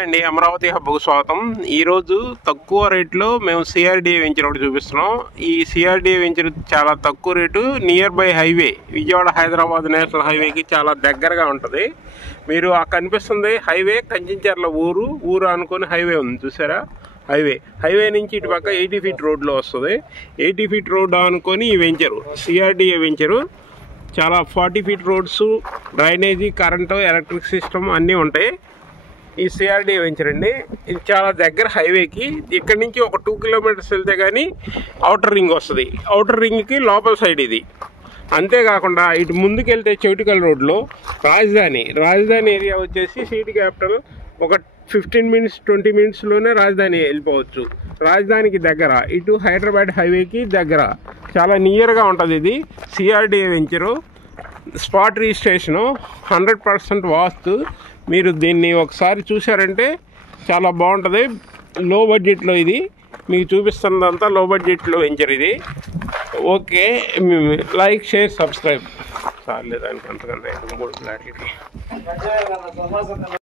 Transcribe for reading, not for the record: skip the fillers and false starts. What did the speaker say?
అండి అమరావతి హబ్కు స్వాగతం. ఈరోజు తక్కువ రేట్లో మేము సిఆర్డీఏ వెంచర్ ఒకటి చూపిస్తున్నాం. ఈ సిఆర్డీఏ వెంచర్ చాలా తక్కువ rate, near by highway, Vijayawada Hyderabad national హైవేకి చాలా దగ్గరగా ఉంటుంది. మీరు ఆ కనిపిస్తుంది హైవే, కంచెంచర్ల ఊరు అనుకుని హైవే ఉంది చూసారా. హైవే నుంచి ఇటు పక్క 80 ఫీట్ రోడ్లో వస్తుంది. 80 ఫీట్ రోడ్ అనుకొని ఈ వెంచరు సిఆర్డీఏ వెంచరు. చాలా 40 feet roads, drainage, current, electric system అన్నీ ఉంటాయి. ఈ సిఆర్డీఏ వెంచర్ అండి. ఇది చాలా దగ్గర హైవేకి. ఇక్కడ నుంచి ఒక 2 కిలోమీటర్స్ వెళ్తే కానీ అవుటర్ రింగ్ వస్తుంది. అవుటర్ రింగ్కి లోపల సైడ్ ఇది. అంతేకాకుండా ఇటు ముందుకు వెళ్తే చౌటికల్ రోడ్లో రాజధాని ఏరియా వచ్చేసి సిటీ క్యాపిటల్. ఒక 15 మినిట్స్ 20 మినిట్స్లోనే రాజధాని వెళ్ళిపోవచ్చు. రాజధానికి దగ్గర, ఇటు హైదరాబాద్ హైవేకి దగ్గర, చాలా నియర్గా ఉంటుంది. ఇది సిఆర్డీఏ వెంచరు. స్పాట్ రిజిస్ట్రేషను, 100% వాస్తు. మీరు దీన్ని ఒకసారి చూసారంటే చాలా బాగుంటుంది. లో బడ్జెట్లో ఇది మీకు చూపిస్తున్నదంతా లో బడ్జెట్లో వెంచర్ ఇది. Okay, like, share, subscribe. చాలేదానికి అంతకంటే 3 ఫ్లాట్లకి.